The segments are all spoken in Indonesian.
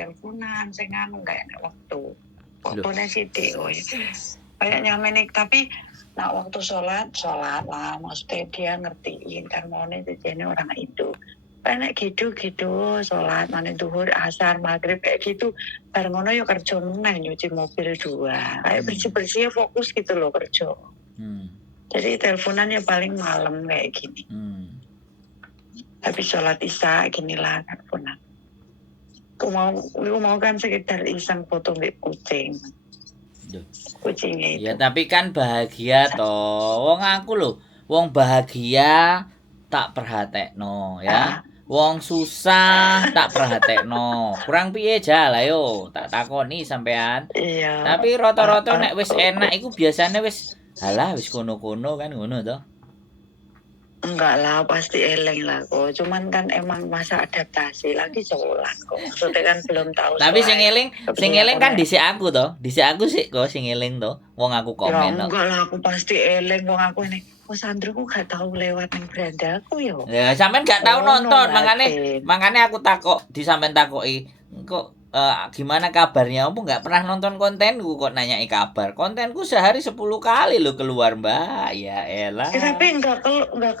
teleponan sing anu gak enak waktu. Loh. Fotonya sithik kowe. Kayak nyamene tapi nak waktu sholat lah, maksudnya dia ngertiin kan mau nih jadi orang Indo. Kayak gitu sholat mana duhur asar maghrib kayak gitu bareng ngono yo kerja meneh nyuci mobil 2 kayak bersih fokus gitu loh kerja. Jadi teleponannya paling malam kayak gini. Habis sholat isya ginilah teleponan. Aku mau kan sekitar iseng foto mbek kucing. Kucingnya itu. Ya tapi kan bahagia toh. Wong aku lho, wong bahagia tak perhatekno ya. Wong susah tak perhatekno. Kurang piye ja lah yo, tak takoni sampean. Iya. Tapi rata-rata nek wis enak iku biasane wis halah wis kono-kono kan ngono toh. Enggak lah, pasti eleng lah kok. Cuman kan emang masa adaptasi lagi sholat kok. Maksudnya kan belum tahu. Tapi sing eling kan dhisik aku toh. Dhisik aku sih kok sing eling toh. Wong aku komen ya, enggak lah, aku pasti eleng wong aku ini. Sandro ku gak tahu lewat ning beranda aku yo. Ya sampean gak tahu nonton, makane aku takok di sampean takoki. Kok gimana kabarnya? Aku nggak pernah nonton kontenku kok nanyai kabar. Kontenku sehari 10 kali lo keluar, Mbak. Ya elah. Tapi nggak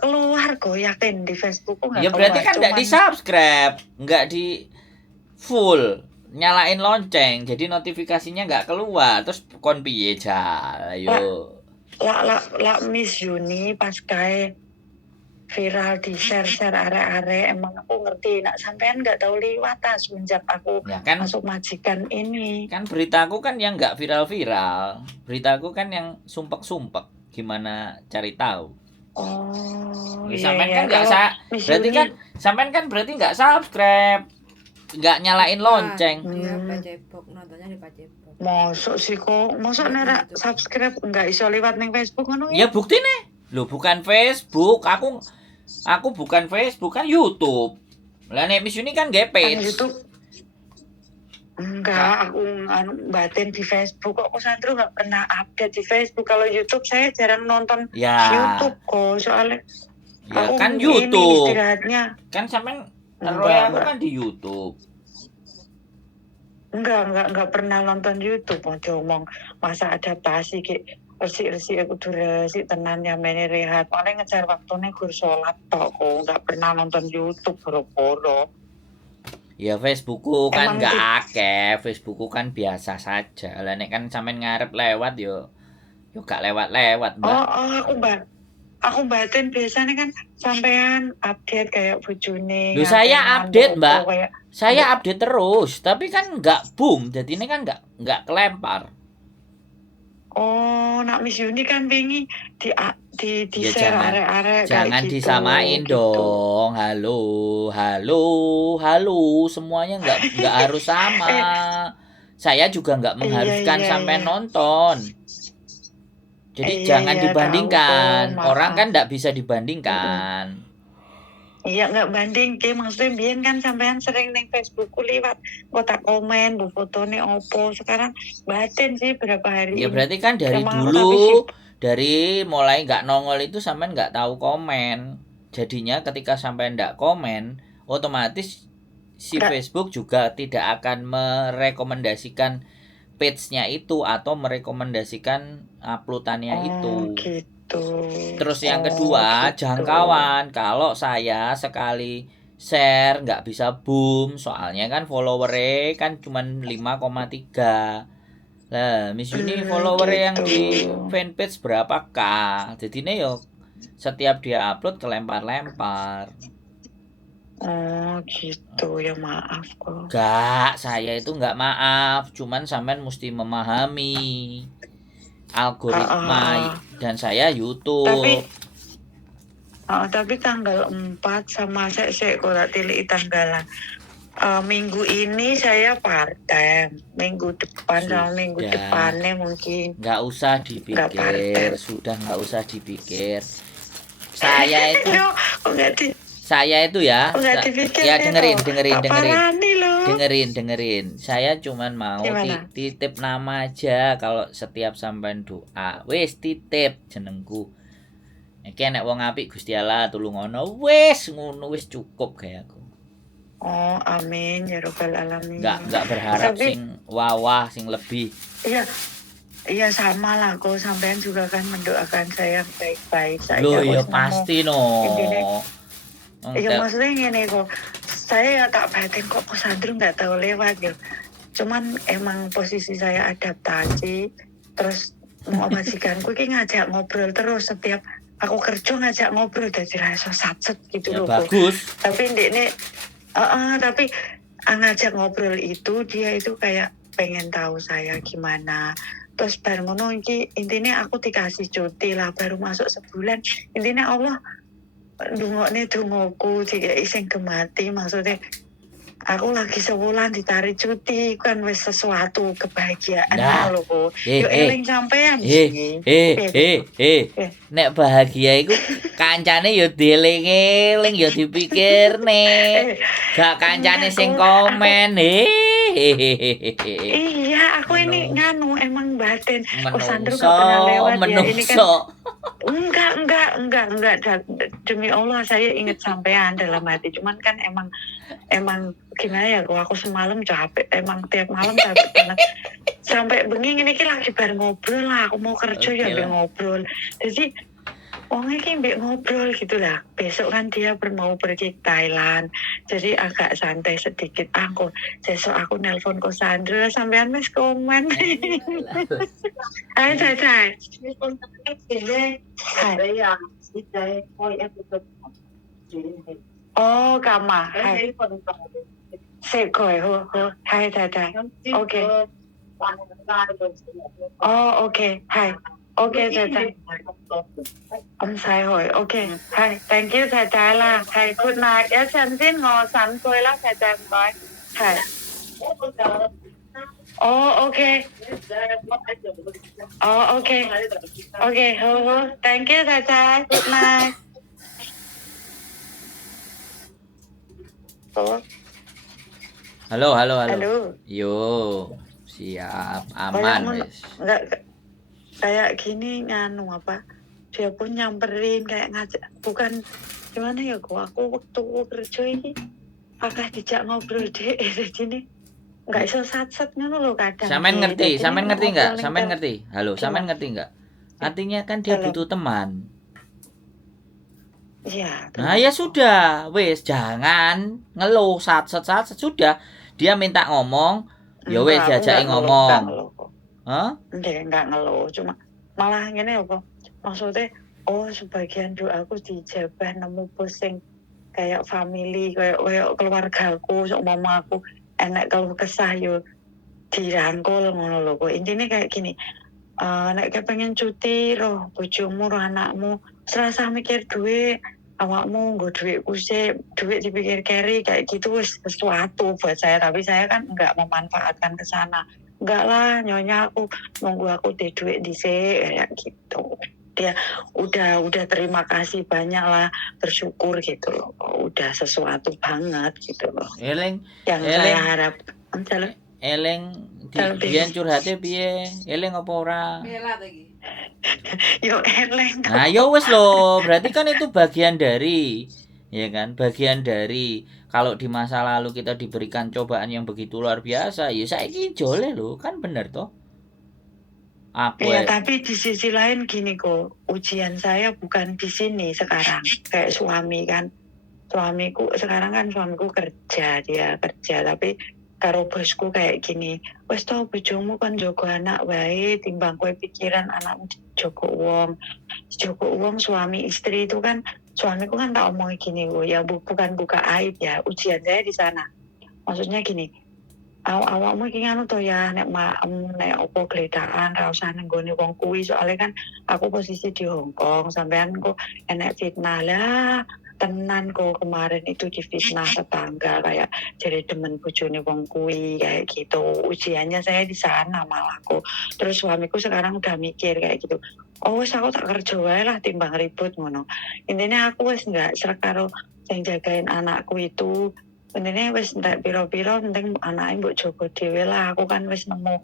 keluar kok, yakin di Facebookku nggak ya keluar. Berarti kan nggak di subscribe, nggak di full, nyalain lonceng, jadi notifikasinya nggak keluar. Terus kon piye ja? Ayo. Lah Miss Yuni pas kae viral di share are-are emang aku ngerti nak sampean nggak tahu liwat semenjak aku ya kan, masuk majikan ini kan beritaku kan yang nggak viral beritaku kan yang sumpek gimana cari tahu. Oh ya, iya, sampean iya. Kan nggak berarti kan sampean kan berarti nggak subscribe, nggak nyalain lonceng. Iya Pacebok, nontonnya di Pacebok. Masuk sih kok, masuk nera subscribe nggak iso liwat ning Facebook ngono ya? Bukti nih, lo bukan Facebook, aku bukan Facebook kan YouTube. Lah nek Miss Yuni kan nggak page. YouTube. Enggak, aku batin di Facebook kok. Sandro nggak pernah update di Facebook. Kalau YouTube saya jarang nonton YouTube kok, soalnya ya kan YouTube istirahatnya. Kan sampean Roy aku kan di YouTube. Enggak pernah nonton YouTube. Mau ngomong masa adaptasi kayak resik aku resik tenan nyamene rehat. Paling ngejar waktune gur sholat tok kok. Enggak pernah nonton YouTube boro-boro. Ya Facebookku kan nggak akeh, Facebookku kan biasa saja. Lah nek kan sampean ngarep lewat yo gak lewat-lewat, Mbak. Aku batin biasanya kan sampean update kayak bojone. Loh saya update, Mbak. Saya update terus, tapi kan nggak boom. Jadi ini kan nggak kelempar. Oh, nak Miss Yuni kan pengen di ya share are-are jangan gitu, disamain gitu. Dong. Halo, semuanya nggak harus sama. Saya juga nggak mengharuskan sampai nonton. Jadi jangan dibandingkan. Orang kan nggak bisa dibandingkan. Iya nggak banding ke, maksudnya biar kan sampean sering neng Facebookku liwat kotak komen bu fotone opo, sekarang batin sih berapa hari ya ini. Berarti kan dari dulu dari mulai nggak nongol itu sampean nggak tahu komen, jadinya ketika sampean nggak komen otomatis si Facebook juga tidak akan merekomendasikan page-nya itu atau merekomendasikan uploadannya itu. Gitu. Terus yang kedua, jangkauan. Kalau saya sekali share nggak bisa boom, soalnya kan followernya kan cuma 5,3. Lah, Miss Yuni followernya yang di fanpage berapa Kak? Jadi ini yo setiap dia upload kelempar-lempar. Oh gitu, ya maaf kok. Gak, saya itu nggak maaf, cuman sampean mesti memahami algoritma dan saya YouTube. Tapi tanggal 4 sama saya kok tak tilik tanggalan. Minggu ini saya part-time. Minggu depan sama minggu depannya mungkin. Nggak usah dipikir, sudah nggak usah dipikir. Saya itu ya, ya dengerin. Saya cuman mau titip nama aja kalau setiap sampean doa. Wis titip jenengku. Iki nek wong apik Gusti Allah tulung ngono, wis ngono wis cukup gayaku. Oh, amin ya rabbal alamin. Nggak berharap Tapi- sing wah sing lebih. Iya sama lah kok, sampean juga kan mendoakan saya yang baik-baik. Saya Loh ya wis nemu. pasti no. Intine- Wong Iya tel- maksudnya gini kok, saya ya tak batin kok Sandro nggak tahu lewat gitu. Cuman emang posisi saya adaptasi, terus mau majikanku ki ngajak ngobrol terus setiap aku kerja ngajak ngobrol dari rasa satset gitu ya loh kok. bagus. Tapi ini tapi ngajak ngobrol itu dia itu kayak pengen tahu saya gimana. Terus baru ngono iki intinya aku dikasih cuti lah baru masuk sebulan. Intinya Allah dungokne dongoku dikai sing gemati, maksudnya aku lagi sebulan ditarik cuti kan wis sesuatu kebahagiaan Nah. lho kok. Eh, Yo eling sampean sih. Nek bahagia iku kancane ya dieling-eling ya dipikirne. Gak kancane Enggak, sing kok. komen. Iya, aku ini nganu emang batin. Kok Sandro Menungso, gak pernah lewat ya? Ini kan menungso. enggak. Demi Allah saya ingat sampean dalam hati. Cuman kan emang gimana ya? Aku semalam capek. Emang tiap malam capek banget. Sampai bengi ini lagi bar ngobrol lah. Aku mau kerja ya Oke lah. ngobrol. Jadi Wongnya ki mbek ngobrol gitu lah. Besok kan dia mau pergi ke Thailand. Jadi agak santai sedikit. Aku besok aku nelpon ke Sandra sampean wis komen. Hai Cai. Oh, Kama. Hai. Sekoi ho. Hai Cai. Okay. Oh, okay. Hai. Okay, Cai. Ông sai rồi, ok. Hai, thank you Thầy Trại là. Thầy, good night. Em xin xin ngồi sẵn cười lắm Thầy Trại bye. Thầy. Oh, ok. Oh, ok. Ok, hư. Thank you Thầy Trại. Good night. Oh, Halo. halo. Yo, siap, aman Kayak wis. enggak kayak gini nganu apa? Dia pun nyamperin kayak ngajak, bukan gimana ya aku waktu kerja ini agak dijak ngobrol deh jadi nih nggak iso satset ngono lho kadang. Sampean ngerti enggak? Sampean ngerti? ngerti? Halo, sampean ngerti enggak? Artinya kan dia Halo. butuh teman. Iya. Nah, ya sudah, wis jangan ngeluh satset sudah. Dia minta ngomong, ya wis diajaki ngomong. Hah? Enggak ngeluh, cuma malah ngene ya kok. Maksudnya sebagian doaku dijabah nemu pusing kayak family, kayak keluargaku, sok mamaku enak kalau kesah yo dirangkul ngono lho kok. Intine kayak gini. Nek kepengen cuti roh bojomu roh anakmu, serasa mikir duit awakmu nggo duitku sih, duit dipikir carry kayak gitu wis sesuatu buat saya, tapi saya kan enggak memanfaatkan ke sana. Enggak lah, nyonya aku nunggu aku di duit dhisik kayak gitu. Dia udah terima kasih banyak lah, bersyukur gitu loh. Udah sesuatu banget gitu loh. Eling Saya harap biyen curhate piye? Eling apa ora? Bela lagi. yo eleng. Nah, ya wis loh, berarti kan itu bagian dari, ya kan, bagian dari kalau di masa lalu kita diberikan cobaan yang begitu luar biasa, ya saiki jole loh, kan bener toh? Aku Ya, tapi di sisi lain gini kok, ujian saya bukan di sini sekarang, kayak suami kan. Suamiku kerja, dia kerja, tapi karo bosku kayak gini, wes tau bojomu kan jogo anak wae timbang kowe pikiran anakmu jogo uang suami istri itu kan, suamiku kan tak omong gini ya bukan buka aib ya, ujian saya di sana. Maksudnya gini, awakmu iki nganu to ya, nek opo gledhakan ra usah nenggone wong kuwi, soalnya kan aku posisi di Hong Kong, sampean kok enek fitnah lah. Tenan kok kemarin itu difitnah tetangga kayak jadi demen bojone wong kuwi kayak gitu. Ujiannya saya di sana malah kok. Terus suamiku sekarang udah mikir kayak gitu. Wes aku tak kerja wae lah timbang ribut ngono. Intinya aku wes enggak srek karo sing jagain anakku itu. Intinya wes ndak piro-piro penting anake mbok jaga dhewe lah. Aku kan wes nemu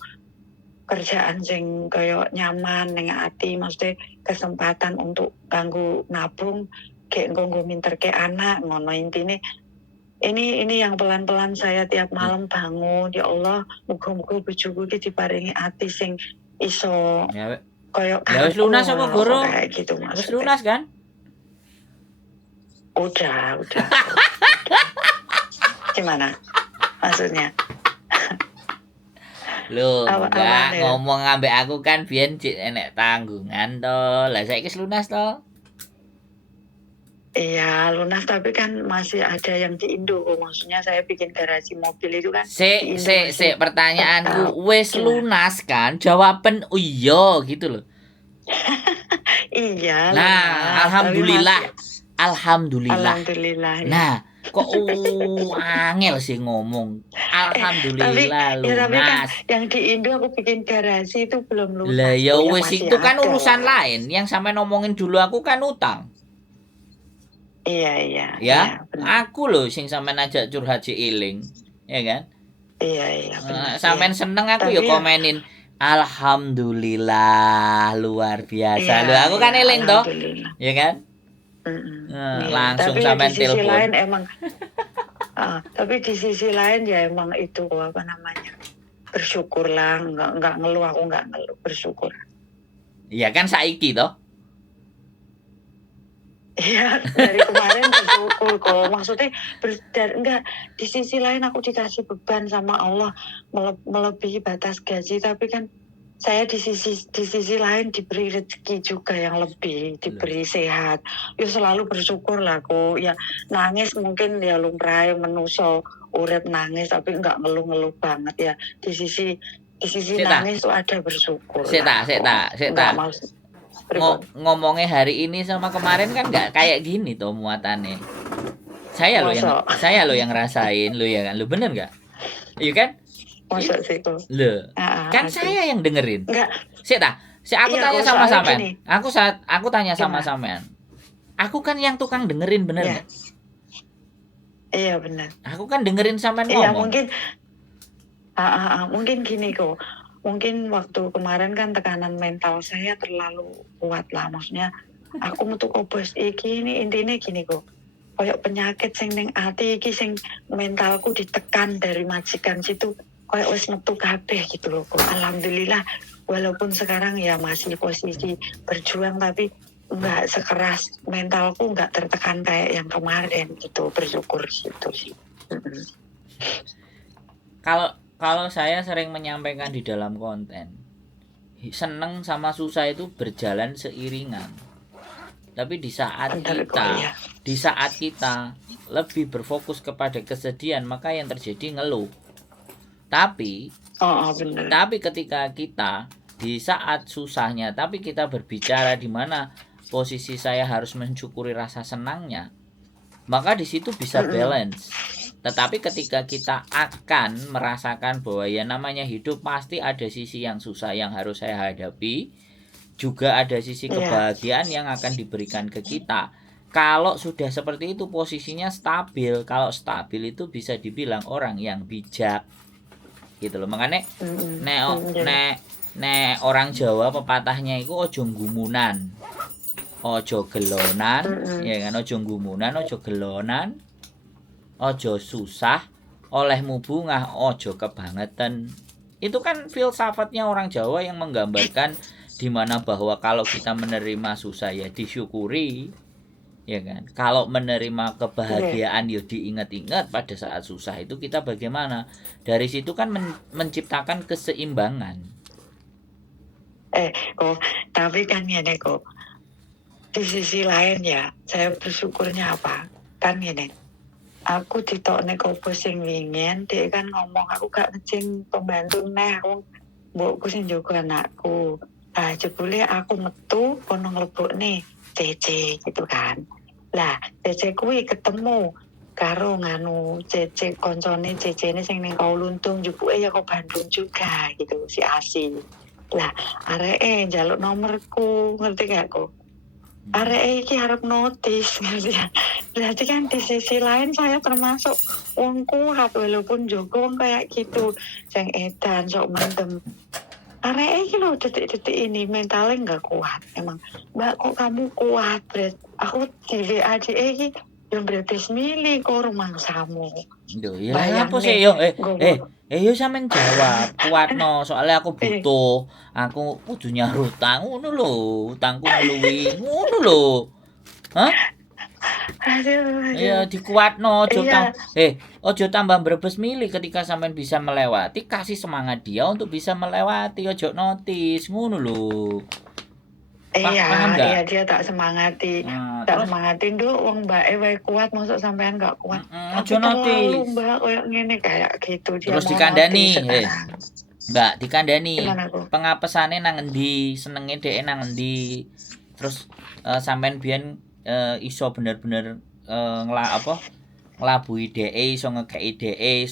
kerjaan sing kayak nyaman ning ati, maksudnya kesempatan untuk ganggu nabung kayak nggo minter ke anak ngono. Intine ini yang pelan-pelan saya tiap malam bangun. Ya Allah, muga-muga bojoku iki diparingi ati sing iso Ya, koyo ya wis lunas apa goro? kayak gitu Wis maksudnya. lunas kan? Udah. Gimana? Maksudnya? Lho, Apa- enggak apaan ya? ngomong ambek aku kan biyen cik enek tanggungan to. Lah saiki wis lunas to. Iya, lunas tapi kan masih ada yang di Indo. Maksudnya saya bikin garasi mobil itu kan di Indo masih Sik pertanyaanku tetap. wis Gimana? lunas kan? Jawaban oh iya gitu loh. Iya. Nah, lunas, alhamdulillah. tapi masih- Alhamdulillah. Alhamdulillah. Ya. Nah, kok angel sih ngomong. Alhamdulillah tapi kan lunas. yang di Indo aku bikin garasi itu belum lunas. Lah ya Bu, yang wis masih itu kan ada urusan lah. lain. Yang sampe ngomongin dulu aku kan utang. Iya. Ya, Benar. aku loh sing sampean ajak curhat si Iling, ya kan? Iya. Benar. Sampean Iya. seneng aku Tapi ya komenin alhamdulillah luar biasa. Iya, Loh aku kan iya, eling toh, alhamdulillah. ya kan? Iya. Langsung Tapi sampean di sisi telepon. lain emang tapi di sisi lain ya emang itu apa namanya, bersyukurlah, nggak ngeluh, aku nggak ngeluh, bersyukur. Ya kan saiki toh. Iya, dari kemarin bersyukur kok. Maksudnya enggak, di sisi lain aku dikasih beban sama Allah melebihi batas gaji, tapi kan saya di sisi lain diberi rezeki juga yang lebih, diberi sehat. Ya selalu bersyukur lah kok. Ya nangis mungkin ya lumrah menuso urip nangis, tapi enggak ngeluh-ngeluh banget ya. Di sisi Seta. nangis tuh ada bersyukur. Seta. Enggak mau Ngomongnya hari ini sama kemarin kan nggak kayak gini toh muatannya. Saya lo yang rasain, lo ya kan, lo bener nggak? Iya kan? Masa sih kok. Lo kan saya yang dengerin. Enggak. Aku Iya, tanya kok, sama soalnya sampean. gini. Aku tanya sama Gimana? sampean. Aku kan yang tukang dengerin bener Iya. nggak? Iya benar. Aku kan dengerin sampean Iya ngomong. mungkin gini kok. Mungkin waktu kemarin kan tekanan mental saya terlalu kuat lah. Maksudnya aku metu kok bos iki ini intinya gini kok. Kayak penyakit sing ning ati iki sing mentalku ditekan dari majikan situ kayak wis metu kabeh gitu loh kok. Alhamdulillah walaupun sekarang ya masih posisi berjuang tapi enggak sekeras, mentalku enggak tertekan kayak yang kemarin gitu. Bersyukur gitu sih. Kalau saya sering menyampaikan di dalam konten, seneng sama susah itu berjalan seiringan. Tapi di saat kita lebih berfokus kepada kesedihan, maka yang terjadi ngeluh. Tapi ketika kita di saat susahnya, tapi kita berbicara di mana posisi saya harus mensyukuri rasa senangnya, maka di situ bisa balance. Tetapi ketika kita akan merasakan bahwa ya namanya hidup pasti ada sisi yang susah yang harus saya hadapi, juga ada sisi kebahagiaan yang akan diberikan ke kita. Kalau sudah seperti itu posisinya stabil. Kalau stabil itu bisa dibilang orang yang bijak. Gitu loh. Makanya nek orang Jawa pepatahnya itu ojo gumunan, ojo gelonan, ya kan, ojo gumunan, ojo gelonan, ojo susah, olehmu bungah, ojo kebangetan. Itu kan filsafatnya orang Jawa yang menggambarkan dimana bahwa kalau kita menerima susah ya disyukuri, ya kan. Kalau menerima kebahagiaan ya diingat-ingat pada saat susah itu kita bagaimana. Dari situ kan menciptakan keseimbangan. Tapi kan ya kok, di sisi lain ya saya bersyukurnya apa kan ya aku ditokne kopo sing wingin, dia kan ngomong aku gak ngecing pembantu neh, aku mbokku sing jaga anakku. Nah, jebule aku metu kono nglebokne Cece gitu kan. Lah, Cece kuwi ketemu karo nganu Cece koncone Cecene sing ning Kauluntung, jupuke ya kok Bandung juga gitu, si Asi. Lah, areke njaluk nomorku, ngerti gak kok? Arek iki harap notis ngerti ya. Berarti kan di sisi lain saya termasuk wong kuat walaupun jogo kayak gitu, sing edan sok mendem. Arek iki lho detik-detik ini mentalnya nggak kuat. Emang, Mbak kok kamu kuat? Aku di WA iki Yang berarti milih kok rumangsamu. Lho, ya Bayang apa sih nih, yo nggowo. yo sampean jawab, kuatno, soalnya aku Eh, butuh, aku kudu nyaur utang ngono lho, utangku meluwi ngono lho. Hah? Ya aduh. dikuatno, Iya, ojo tambah brebes milih ketika sampean bisa melewati, kasih semangat dia untuk bisa melewati, ojo notice ngono lho. Paham iya nggak? dia tak semangati. Nah, Tak terus semangatin do wong mbake wae kuat masuk sampean gak kuat. Tapi ojo terlalu notice. Mbak koyo ngene kayak gitu dia Terus mau dikandani, notice sekarang. Mbak, dikandani. Gimana aku? Pengapesane nang endi, senenge dhek nang endi. Terus sampean biyen iso bener-bener ngelabui dhek, iso ngekeki dhek,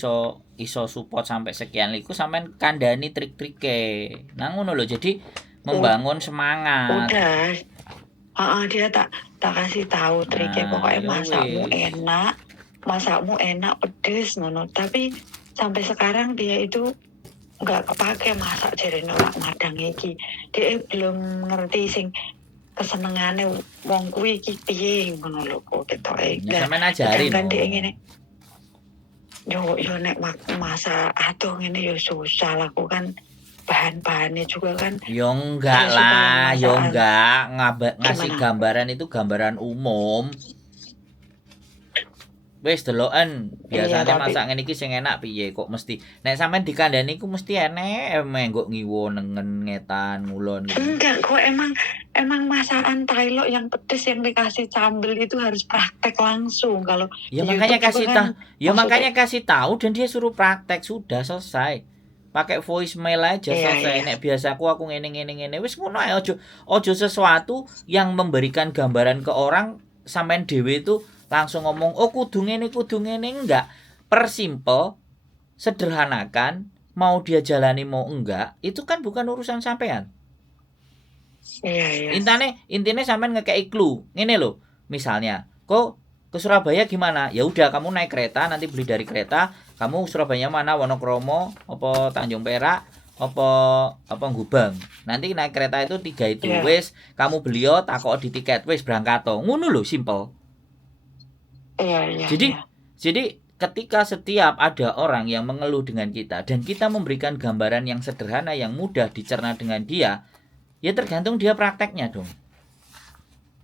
iso support sampai sekian iku sampean kandani trik-trike. Nah ngono lho. Jadi membangun semangat. Udah. Dia tak kasih tahu triknya Nah, pokoknya ya wis. masakmu enak pedes ngono. Tapi sampai sekarang dia itu nggak kepake masak jarene wak madang iki. Dia belum ngerti sing kesenengane wong kuwi iki piye ngono lho kok ketoke. Ya sampean ajari Sedangkan no. dia ngene. Yo nek masak aduh ngene yo susah lah aku kan bahan-bahannya juga kan Yo enggak harus lah, supaya yo masakan. enggak ngasih Gimana? gambaran itu gambaran umum. Wis deloken, biasane Iya, tapi masak ngene iki sing enak piye kok mesti. Nek sampean dikandani ku mesti enek kok ngiwo nengen ngetan ngulon gitu. enggak kok emang masakan Thailand yang pedes yang dikasih sambel itu harus praktek langsung kalau Ya di makanya YouTube kasih juga kan ya maksudnya makanya kasih tahu dan dia suruh praktek sudah selesai. Pakai voicemail aja iya selesai. Nek biasaku aku ngene wis ngono ae ojo sesuatu yang memberikan gambaran ke orang sampean dhewe itu langsung ngomong oh kudu ngene enggak. Persimple, sederhanakan, mau dia jalani mau enggak, itu kan bukan urusan sampean. iya Intine sampean ngekei clue. Ngene lho. Misalnya, kok ke Surabaya gimana? Ya udah kamu naik kereta, nanti beli dari kereta, kamu Surabaya mana? Wonokromo, apa Tanjung Perak, apa Gubang. Nanti naik kereta itu 3 itu. Iya. Wis, kamu beliau takok di tiket, wis berangkat to. Ngono lho, simple. iya Jadi ketika setiap ada orang yang mengeluh dengan kita dan kita memberikan gambaran yang sederhana yang mudah dicerna dengan dia, ya tergantung dia prakteknya dong.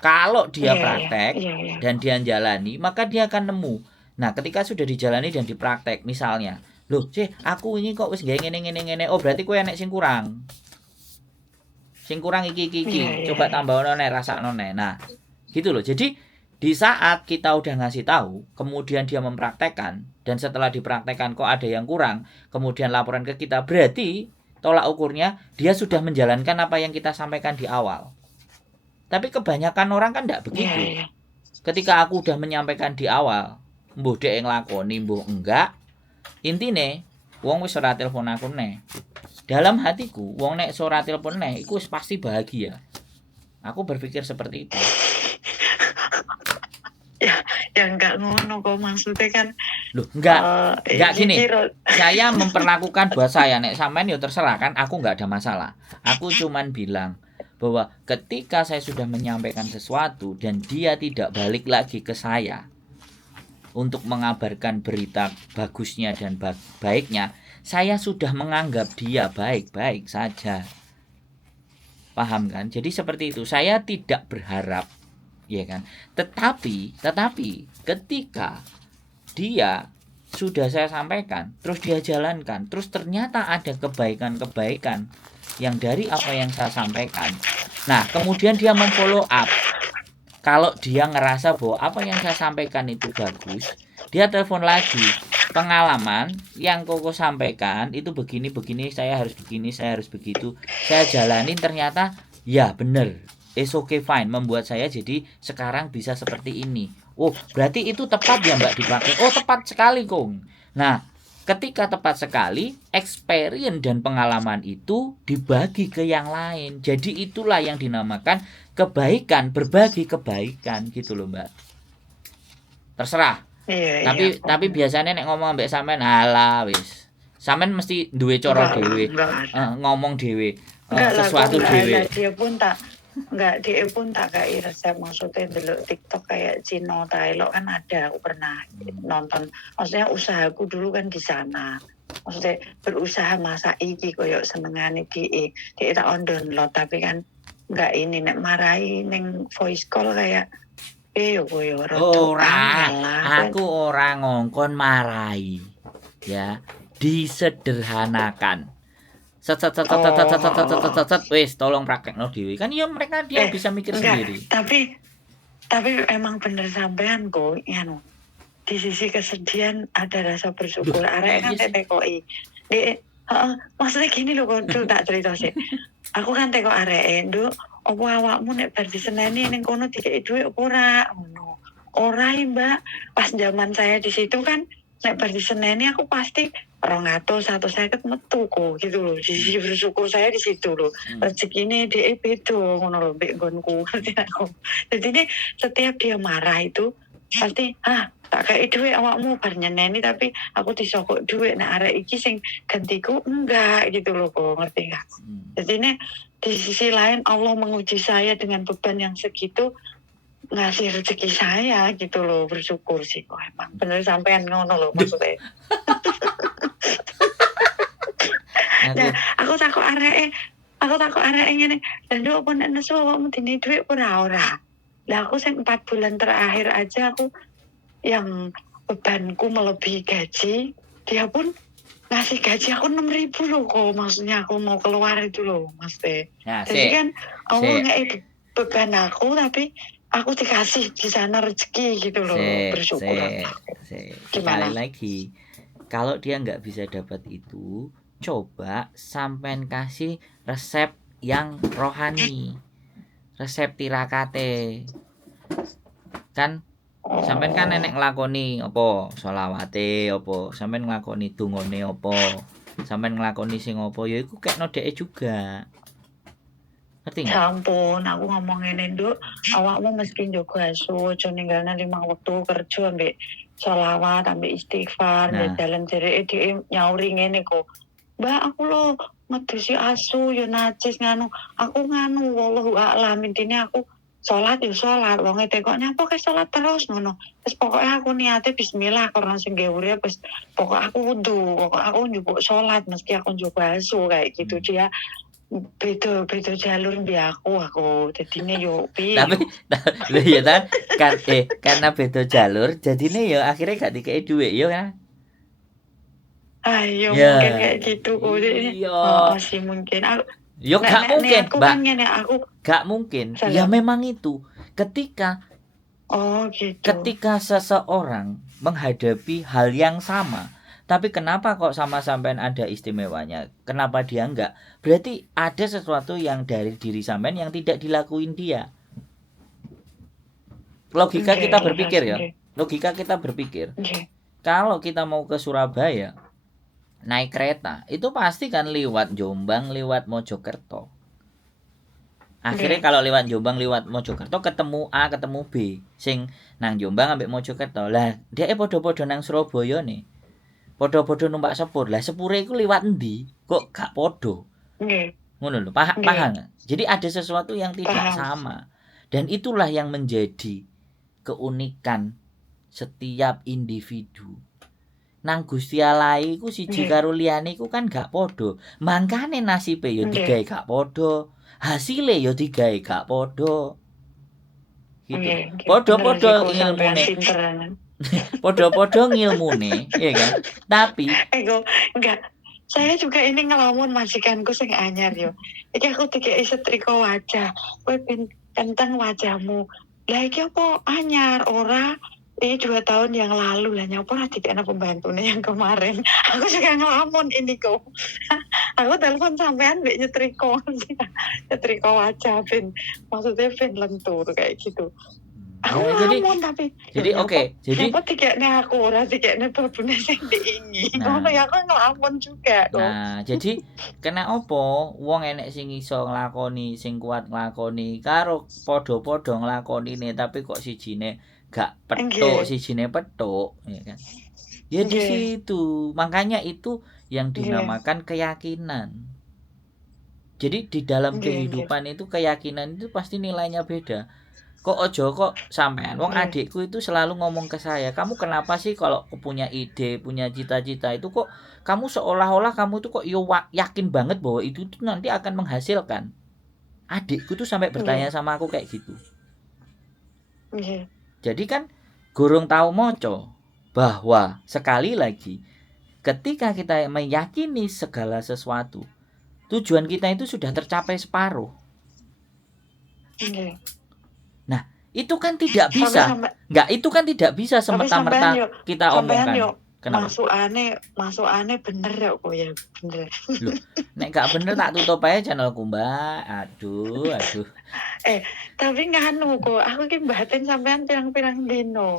Kalau dia praktek dan dia jalani, maka dia akan nemu. Nah, ketika sudah dijalani dan dipraktek, misalnya, loh, aku ini kok wis gawe ngene. Oh, berarti kowe enek sing kurang. Sing kurang iki. Coba tambah none, rasakno none. Nah, gitu loh. Jadi di saat kita udah ngasih tahu, kemudian dia mempraktekkan, dan setelah dipraktekkan kok ada yang kurang, kemudian laporan ke kita, berarti tolak ukurnya dia sudah menjalankan apa yang kita sampaikan di awal. Tapi kebanyakan orang kan tidak begitu. Ketika aku udah menyampaikan di awal, mbuh dek nglakoni, mbuh enggak, intine wong wis ora telepon aku neh. Dalam hatiku, wong nek ora telepon neh, iku pasti bahagia. Aku berpikir seperti itu. Ya enggak ngono kok maksudnya kan. Loh, enggak gini. Saya memperlakukan buat saya nek sampean ya terserah kan, aku enggak ada masalah. Aku cuman bilang bahwa ketika saya sudah menyampaikan sesuatu dan dia tidak balik lagi ke saya untuk mengabarkan berita bagusnya dan baiknya, saya sudah menganggap dia baik-baik saja. Paham kan? Jadi seperti itu. Saya tidak berharap, ya kan? Tetapi ketika dia sudah saya sampaikan, terus dia jalankan, terus ternyata ada kebaikan-kebaikan yang dari apa yang saya sampaikan. Nah, kemudian dia memfollow up. Kalau dia ngerasa bahwa apa yang saya sampaikan itu bagus, dia telepon lagi. Pengalaman yang Koko sampaikan itu begini, saya harus begini, saya harus begitu. Saya jalanin ternyata ya bener. It's okay fine, membuat saya jadi sekarang bisa seperti ini. Oh, berarti itu tepat ya Mbak dipakai. Oh, tepat sekali, Kong. Nah, ketika tepat sekali, experience dan pengalaman itu dibagi ke yang lain. Jadi itulah yang dinamakan kebaikan, berbagi kebaikan gitu loh, Mbak. Terserah. Tapi biasanya nek ngomong mbek sampean halah wis. Sampean mesti duwe cara dhewe. Ngomong dhewe. Sesuatu dhewe. Dia pun Enggak, dia pun tak kayak resep, maksudnya dulu TikTok kayak Cino Thailand kan ada, aku pernah nonton. Maksudnya usahaku dulu kan di sana. Maksudnya berusaha masak iki koyo senengane dia tak on download tapi kan enggak ini nek marahi neng voice call kayak yo koyo rodo Ora, angel lah. aku ora ngongkon marai. Ya, disederhanakan. Set set set set set set set set set set set wis tolong praktekno dhewe. Kan ya mereka dia bisa mikir enggak, sendiri. tapi emang bener sampean kok anu. Di sisi kesedihan ada rasa bersyukur. Arek kan tekoki. Maksudnya gini loh, kok tak cerita sih. Aku kan teko arek, Nduk, opo awakmu nek bar diseneni ning kono dikeki dhuwit opo ora? Ngono. Ora, Mbak. Pas zaman saya di situ kan nek bar diseneni aku pasti 200, 150 metu kok gitu loh. Di sisi bersyukur saya di situ loh. Rezekine dhek beda ngono lho mbek nggonku. Ngerti aku. Jadi ini setiap dia marah itu pasti tak kayak duit awakmu bar nyeneni tapi aku disokok duit nah arek iki sing gantiku enggak gitu loh kok, ngerti nggak? Jadi ini di sisi lain Allah menguji saya dengan beban yang segitu ngasih rezeki saya gitu loh, bersyukur sih kok emang bener sampean ngono loh maksudnya. Nah, aku takut arek ngene. Dan do apa nek nesu awakmu dine duit ora. Lah aku sing 4 bulan terakhir aja aku yang bebanku melebihi gaji, dia pun ngasih gaji aku 6.000 loh kok, maksudnya aku mau keluar itu loh Mas Teh. Nah, Jadi kan Allah ngei beban aku tapi aku dikasih di sana rezeki gitu loh, bersyukur. Sekali lagi, kalau dia nggak bisa dapat itu, coba sampean kasih resep yang rohani, resep tirakate, kan? Sampeyan kan nenek nglakoni apa sholawate apa sampeyan nglakoni dungane apa sampeyan nglakoni sing apa ya iku kekno dheke juga ngerti nggak? Ya ampun aku ngomong ngene Nduk awakmu mesti njogo asu aja ninggalna 5 wektu kerja ambek sholawat ambek istighfar dalan dereke dhek nyauri ngene kok Mbak aku lo ngedusi asu yo najis nganu aku nganu wallahu a'lam intine aku sholat wong tekoknya pokoknya sholat terus ngono terus pokoknya aku niatnya bismillah karena sing gawe urip wis pokoknya aku wudu pokoknya aku njupuk sholat meski aku njupuk asu kayak gitu dia beda jalur mbak aku jadinya yo tapi lho ya kan karena beda jalur jadinya yo akhirnya gak dikei duit yo kan ayo mungkin kayak gitu kok masih mungkin aku yo gak mungkin mbak aku gak mungkin ya memang itu ketika ketika seseorang menghadapi hal yang sama tapi kenapa kok sama sampean ada istimewanya kenapa dia enggak berarti ada sesuatu yang dari diri sampean yang tidak dilakuin dia logika kita berpikir ya logika kita berpikir kalau kita mau ke Surabaya naik kereta itu pasti kan lewat Jombang lewat Mojokerto akhirnya kalau lewat Jombang lewat Mojokerto ketemu A ketemu B sing nang Jombang ambek Mojokerto lah dia podo-podo nang Surabaya nih podo-podo numpak sepur lah sepure iku lewat endi kok gak podo ngono lho paham jadi ada sesuatu yang tidak sama dan itulah yang menjadi keunikan setiap individu nang Gusti Allah iku siji karo liyane iku kan gak podo. Mangkane nasibe ya digawe gak podo, hasile ya digawe gak podo. Gitu. Podo-podo ilmune. Podo-podo ngilmune, ya kan? Tapi enggak saya juga ini ngelamun majikanku sing anyar yo. Iki aku dikei setrika wajah. Kowe kenteng wajahmu. Lah iki apa anyar ora? Ini 2 tahun yang lalu lah nyapa nanti anak pembantunya yang kemarin aku juga ngelamun ini kok aku telepon sampean mbek nyetrika wajah Ben maksudnya Ben lentur kayak gitu aku ngelamun tapi jadi oke jadi apa tiketnya aku ora tiketnya berbunyi sing diingi ngono ya aku ngelamun juga nah jadi kena opo wong enek sing iso nglakoni sing kuat nglakoni karo padha-padha nglakonine tapi kok sijine gak petuk sijine petuk ya kan ya di situ makanya itu yang dinamakan keyakinan Jadi di dalam Nggih, nggih. kehidupan itu keyakinan itu pasti nilainya beda. Kok ojo kok sampean wong Nggih. adikku itu selalu ngomong ke saya, "Kamu kenapa sih kalau punya ide, punya cita-cita itu kok kamu seolah-olah kamu tuh kok yakin banget bahwa itu tuh nanti akan menghasilkan." Adikku tuh sampai bertanya Nggih. sama aku kayak gitu. Nggih. Jadi kan gurung tahu moco bahwa sekali lagi ketika kita meyakini segala sesuatu, tujuan kita itu sudah tercapai separuh. Nggih. Nah, itu kan tidak Tapi bisa. sampe Enggak, itu kan tidak bisa tapi sampean semerta-merta yo kita sampean omongkan. yo Kenapa? masukane bener ya kok ya, bener. Loh, nek gak bener tak tutup aja channelku, Mbak. Aduh, aduh. Tapi nganu kok, aku ki mbatin sampean pirang-pirang dino.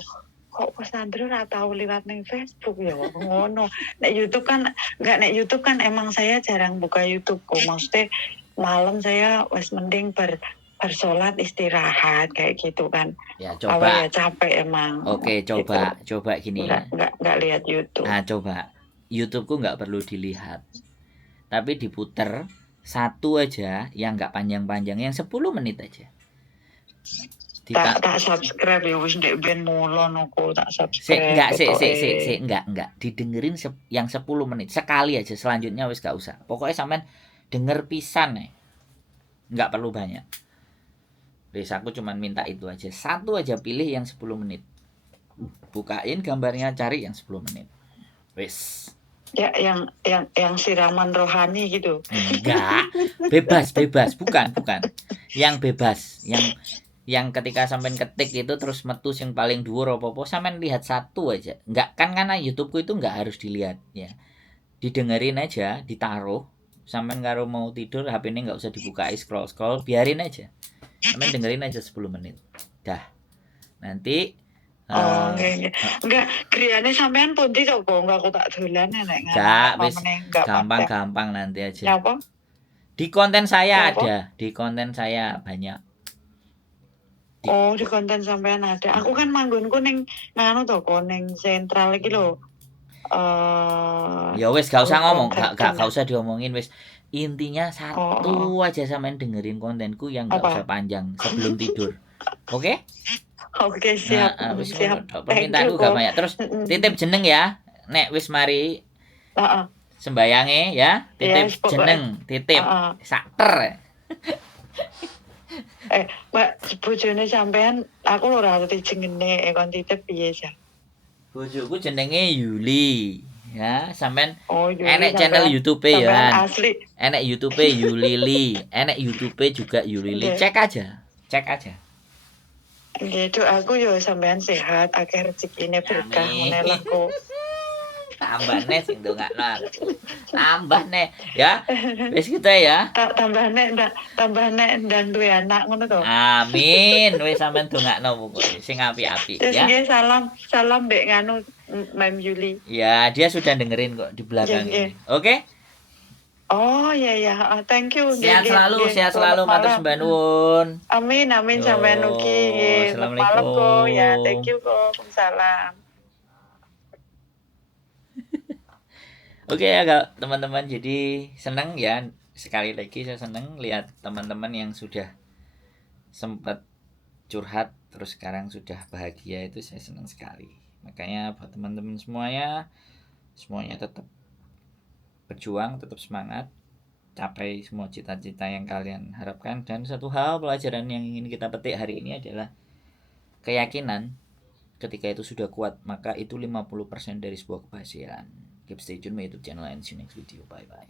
Kok pesantren ora tau liwat ning Facebook ya, ngono. Nek YouTube kan nek YouTube kan emang saya jarang buka YouTube kok. Maksudnya malam saya wis mending bersolat istirahat kayak gitu kan. Ya Apa coba. ya capek emang. Oke, Gitu. coba gini ya. Enggak lihat YouTube. Nah, coba. YouTubeku nggak perlu dilihat. Tapi diputer satu aja yang nggak panjang-panjang, yang 10 menit aja. Tak subscribe ya wis ndek ben mulon aku tak subscribe. Enggak. Didengerin yang 10 menit sekali aja, selanjutnya wis gak usah. Pokoknya sampean denger pisan nih. Nggak perlu banyak. Wis aku cuman minta itu aja. Satu aja pilih yang 10 menit. Bukain gambarnya, cari yang 10 menit. Wis. Ya yang siraman rohani gitu. Enggak. Bebas. Bukan. Yang bebas, yang ketika sampean ketik itu terus metu yang paling dhuwur apa-apa, sampean lihat satu aja. Enggak kan, karena YouTubeku itu enggak harus dilihat ya. Didengerin aja, ditaruh. Sampean karo mau tidur, HP-ne enggak usah dibukai scroll, biarin aja. Sampean dengerin aja 10 menit. Dah. Nanti Enggak, kriyane sampean pundi to kok enggak aku tak dolan nek enggak, wis gampang nanti aja. Apa? Di konten saya Apa? ada, di konten saya banyak. Oh, di konten sampean ada. Aku kan manggonku ning nganu to kok ning sentral iki lho. Ya wis gak usah ngomong, komplek gak Tengah. usah diomongin wis. Intinya satu aja sampean dengerin kontenku yang gak Apa? usah panjang sebelum tidur. Oke? Oke, siap. Nah, wis siap. permintaanku gak banyak. Terus titip jeneng ya. Nek wis mari Heeh. sembayange ya, titip Yes, pokoknya. jeneng, titip Heeh. sakter. Mbak, bojone sampean aku ora ngerti jenenge kon titip piye ya. Bojoku jenenge Yuli. Ya, sampean Oh, Yuli, enek channel sampean- YouTube sampean ya. asli. Enek YouTube Yulili, enek YouTube juga Yulili. Nggih. Cek aja. Gitu aku yo sampean sehat, akeh rezekine berkah Amin. meneh kok. Tambah nih sing ndongakno aku. Tambah nih ya. Wis kita ya. Tambahne ndang duwe anak ngono to. Amin. Wis sampean ndongakno pokoke sing apik-apik Terus ya. nggih salam mbek nganu Mem Yuli. Ya, dia sudah dengerin kok di belakang Nggih, ini. Oke? Oh iya, thank you. Sehat selalu, Selamat matur malam. sembah nuwun. Amin Yo, sampean ugi. Nggih. Selamat malam kok ya. Assalamualaikum. Thank you kok. Salam. Oke ya teman-teman, jadi senang ya, sekali lagi saya senang lihat teman-teman yang sudah sempat curhat terus sekarang sudah bahagia, itu saya senang sekali. Makanya buat teman-teman semuanya tetap berjuang, tetap semangat, capai semua cita-cita yang kalian harapkan. Dan satu hal pelajaran yang ingin kita petik hari ini adalah keyakinan ketika itu sudah kuat, maka itu 50% dari sebuah keberhasilan. Keep stay tune my YouTube channel and see you next video. Bye bye.